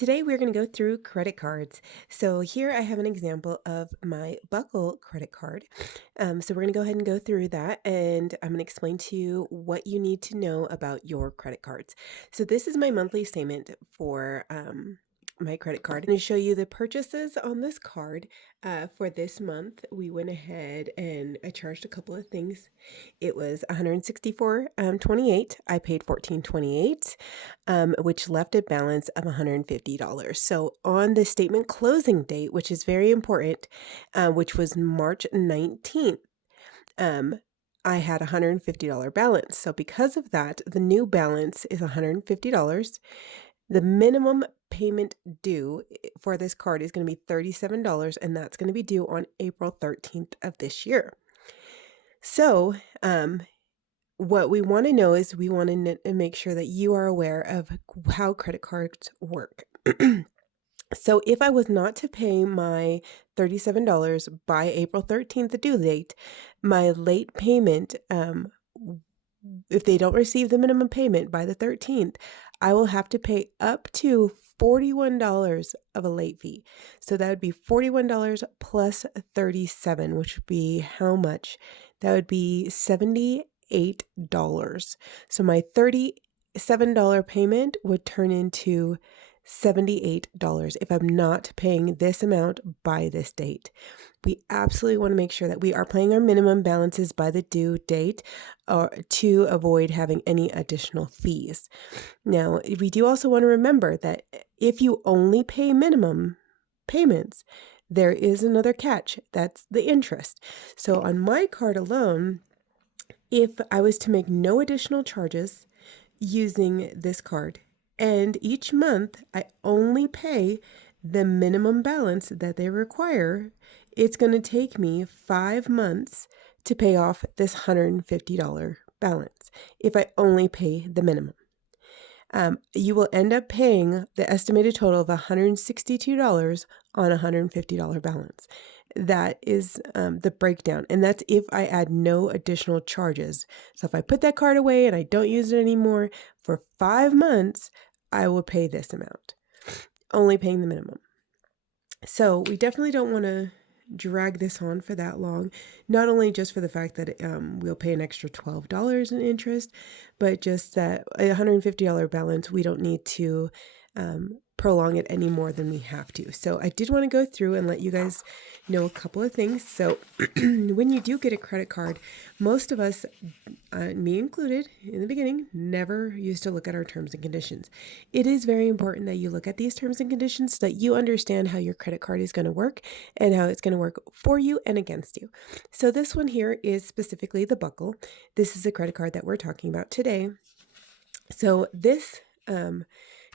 Today, we're going to go through credit cards. So, here I have an example of my Buckle credit card. So, we're going to go ahead and go through that, and I'm going to explain to you what you need to know about your credit cards. So, this is my monthly statement for my credit card. I'm going to show you the purchases on this card for this month. We went ahead and I charged a couple of things. It was 164.28. I paid 14.28, which left a balance of $150. So on the statement closing date, which is very important, which was March 19th, I had a $150 balance. So because of that, the new balance is $150. The minimum payment due for this card is going to be $37, and that's going to be due on April 13th of this year. So, what we want to know is we want to make sure that you are aware of how credit cards work. So if I was not to pay my $37 by April 13th, the due date, my late payment, if they don't receive the minimum payment by the 13th, I will have to pay up to $41 of a late fee. So that would be $41 plus 37, which would be how much? That would be $78. So my $37 payment would turn into $78 if I'm not paying this amount by this date. We absolutely want to make sure that we are paying our minimum balances by the due date to avoid having any additional fees. Now, we do also want to remember that if you only pay minimum payments, there is another catch. That's the interest. So on my card alone, if I was to make no additional charges using this card, and each month I only pay the minimum balance that they require, it's going to take me 5 months to pay off this $150 balance if I only pay the minimum. You will end up paying the estimated total of $162 on a $150 balance. That is the breakdown, and that's if I add no additional charges. So if I put that card away and I don't use it anymore for 5 months, I will pay this amount, only paying the minimum. So we definitely don't want to drag this on for that long, not only just for the fact that we'll pay an extra $12 in interest, but just that a $150 balance, we don't need to prolong it any more than we have to. So I did want to go through and let you guys know a couple of things. So when you do get a credit card, most of us, me included in the beginning, never used to look at our terms and conditions. It is very important that you look at these terms and conditions so that you understand how your credit card is going to work and how it's going to work for you and against you. So this one here is specifically the Buckle. This is a credit card that we're talking about today. So this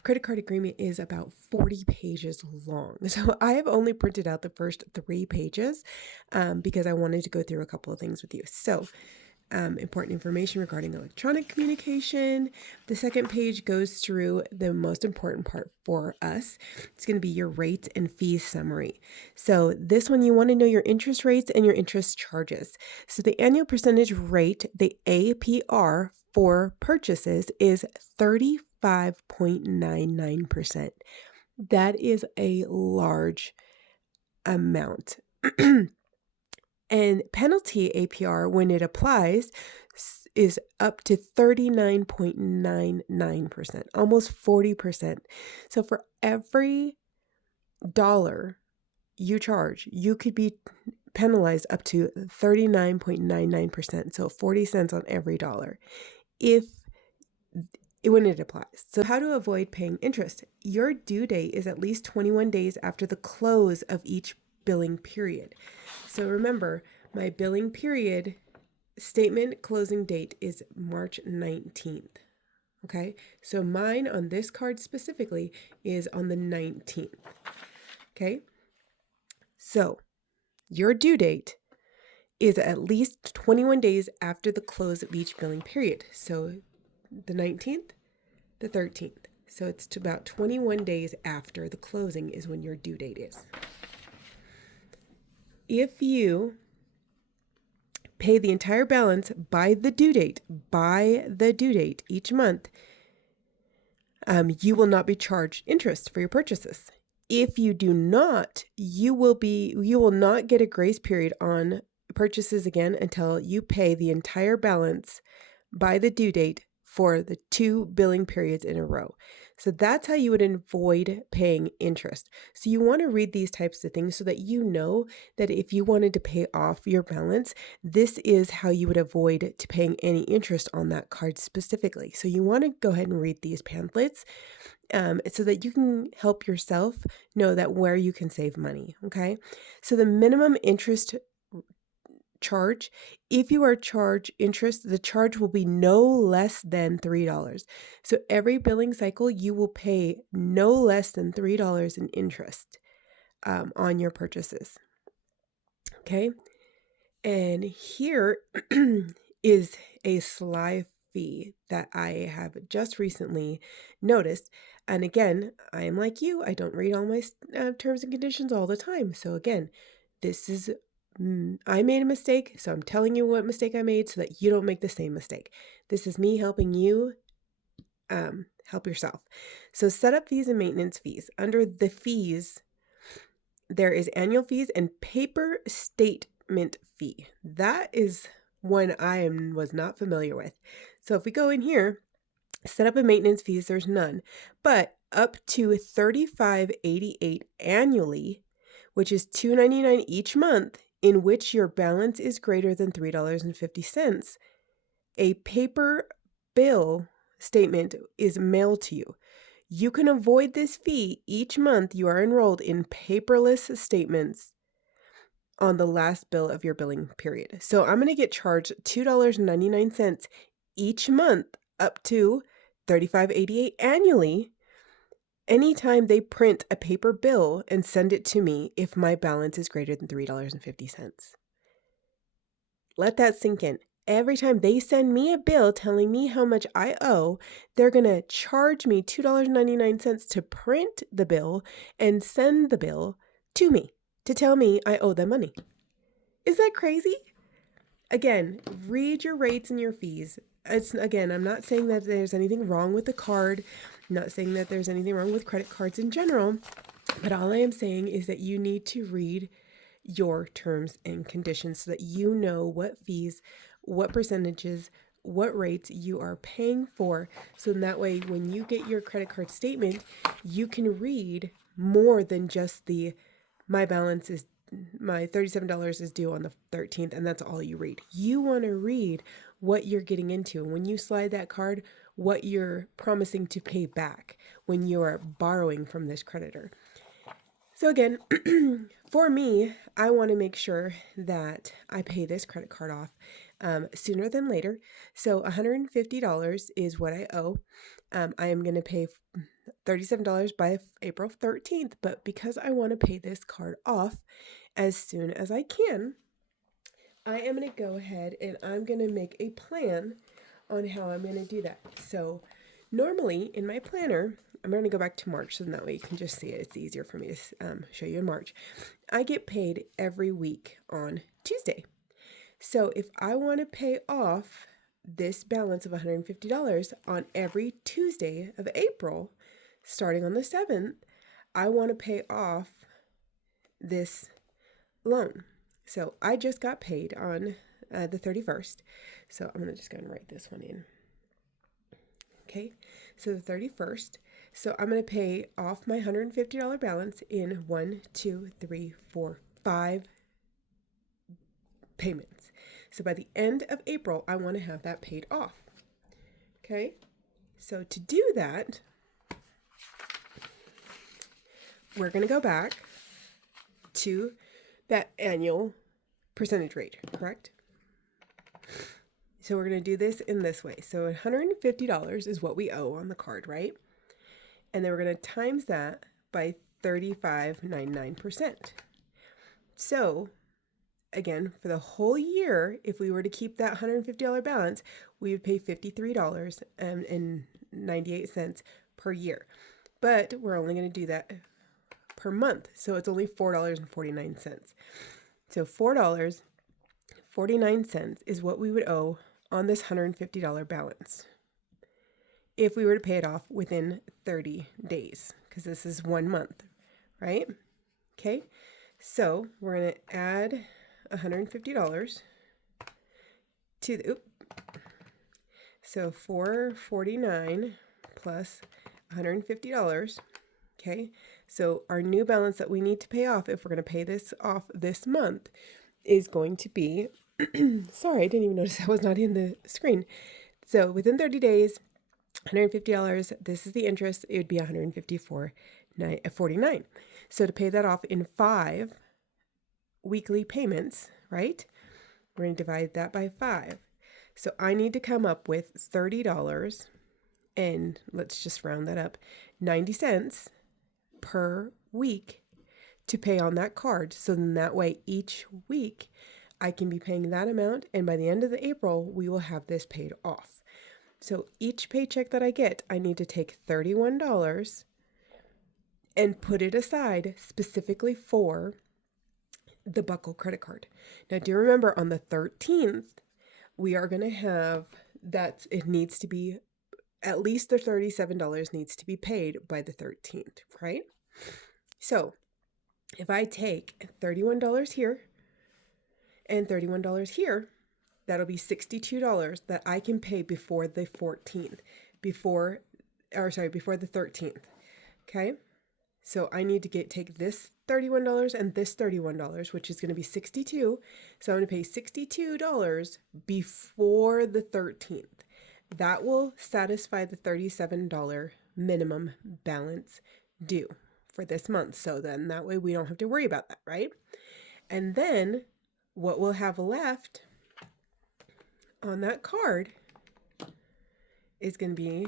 credit card agreement is about 40 pages long. So I have only printed out the first 3 pages because I wanted to go through a couple of things with you. So important information regarding electronic communication. The second page goes through the most important part for us. It's going to be your rates and fees summary. So this one, you want to know your interest rates and your interest charges. So the annual percentage rate, the APR for purchases, is 35.99%. That is a large amount. And penalty APR, when it applies, is up to 39.99%, almost 40%. So for every dollar you charge, you could be penalized up to 39.99%. So 40 cents on every dollar when it applies. So how to avoid paying interest. Your due date is at least 21 days after the close of each billing period. So remember, my billing period statement closing date is March 19th. Okay, so mine on this card specifically is on the 19th. Okay, so your due date is at least 21 days after the close of each billing period. So the 19th, the 13th. So it's about 21 days after the closing is when your due date is. If you pay the entire balance by the due date each month, you will not be charged interest for your purchases. If you do not, you will not get a grace period on purchases again until you pay the entire balance by the due date for the 2 billing periods in a row. So that's how you would avoid paying interest. So you want to read these types of things so that you know that if you wanted to pay off your balance, this is how you would avoid to paying any interest on that card specifically. So you want to go ahead and read these pamphlets so that you can help yourself know that where you can save money. Okay. So the minimum interest charge, if you are charged interest, the charge will be no less than $3. So every billing cycle, you will pay no less than $3 in interest on your purchases. Okay. And here is a sly fee that I have just recently noticed. And again, I am like you, I don't read all my terms and conditions all the time. So again, this is, I made a mistake, so I'm telling you what mistake I made so that you don't make the same mistake. This is me helping you help yourself. So setup fees and maintenance fees. Under the fees, there is annual fees and paper statement fee. That is one I was not familiar with. So if we go in here, setup and maintenance fees, there's none, but up to $35.88 annually, which is $2.99 each month, in which your balance is greater than $3.50, a paper bill statement is mailed to you. You can avoid this fee each month you are enrolled in paperless statements on the last bill of your billing period. So I'm going to get charged $2.99 each month up to $35.88 annually anytime they print a paper bill and send it to me if my balance is greater than $3.50. Let that sink in. Every time they send me a bill telling me how much I owe, they're going to charge me $2.99 to print the bill and send the bill to me to tell me I owe them money. Is that crazy? Again, read your rates and your fees. I'm not saying that there's anything wrong with the card. I'm not saying that there's anything wrong with credit cards in general. But all I am saying is that you need to read your terms and conditions so that you know what fees, what percentages, what rates you are paying for. So in that way, when you get your credit card statement, you can read more than just my $37 is due on the 13th, and that's all you read. You want to read what you're getting into. When you slide that card, what you're promising to pay back when you are borrowing from this creditor. So again, for me, I want to make sure that I pay this credit card off sooner than later. So $150 is what I owe. I am going to pay $37 by April 13th, but because I want to pay this card off as soon as I can, I am going to go ahead and I'm going to make a plan on how I'm going to do that. So normally in my planner, I'm going to go back to March so that way you can just see it. It's easier for me to show you in March. I get paid every week on Tuesday. So if I want to pay off this balance of $150 on every Tuesday of April, starting on the 7th, I want to pay off this loan. So I just got paid on the 31st. So I'm going to just go and write this one in. Okay, so the 31st. So I'm going to pay off my $150 balance in 5 payments. So by the end of April, I want to have that paid off. Okay, so to do that, we're going to go back to that annual percentage rate, correct? So we're going to do this in this way. So $150 is what we owe on the card, right? And then we're going to times that by 35.99%. So again, for the whole year, if we were to keep that $150 balance, we would pay $53.98 per year. But we're only going to do that per month. So it's only $4.49. So $4.49 is what we would owe on this $150 balance. if we were to pay it off within 30 days, because this is 1 month, right? Okay, so we're going to add $150 to the, so $449 plus $150. Okay, so our new balance that we need to pay off, if we're going to pay this off this month, is going to be, sorry, I didn't even notice that was not in the screen. So within 30 days, $150, this is the interest, it would be $154.49. So to pay that off in 5 weekly payments, right? We're going to divide that by 5. So I need to come up with $30, and let's just round that up, 90 cents per week to pay on that card. So then that way each week I can be paying that amount, and by the end of the April, we will have this paid off. So each paycheck that I get, I need to take $31 and put it aside specifically for the Buckle credit card. Now, do you remember on the 13th, we are going to have that it needs to be at least the $37 needs to be paid by the 13th, right? So if I take $31 here and $31 here, that'll be $62 that I can pay before the 14th, before the 13th. Okay? So I need to take this $31 and this $31, which is going to be $62. So I'm going to pay $62 before the 13th. That will satisfy the $37 minimum balance due for this month. So then that way we don't have to worry about that, right? And then what we'll have left on that card is going to be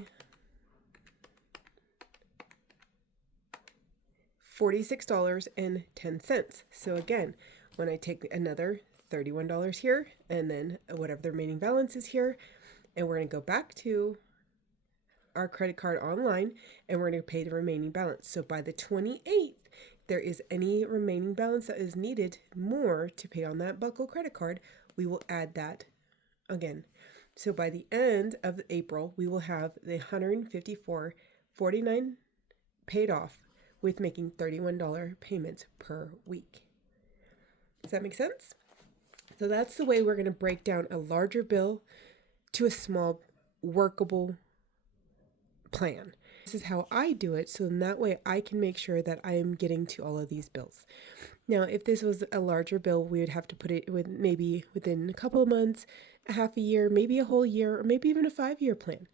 $46.10. So again, when I take another $31 here and then whatever the remaining balance is here, and we're going to go back to our credit card online and we're going to pay the remaining balance. So by the 28th, there is any remaining balance that is needed more to pay on that Buckle credit card, we will add that again. So by the end of April, we will have the $154.49 paid off with making $31 payments per week. Does that make sense? So that's the way we're going to break down a larger bill to a small, workable plan. This is how I do it, so in that way I can make sure that I am getting to all of these bills. Now, if this was a larger bill, we would have to put it with maybe within a couple of months, a half a year, maybe a whole year, or maybe even a 5-year plan.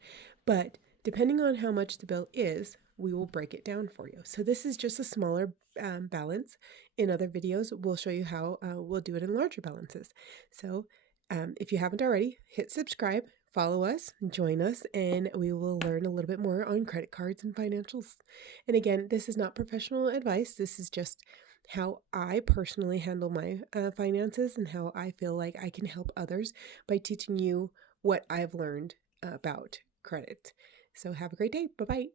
But depending on how much the bill is, we will break it down for you. So this is just a smaller balance. In other videos, we'll show you how we'll do it in larger balances. So if you haven't already, hit subscribe, follow us, join us, and we will learn a little bit more on credit cards and financials. And again, this is not professional advice. This is just how I personally handle my finances and how I feel like I can help others by teaching you what I've learned about credit. So have a great day. Bye-bye.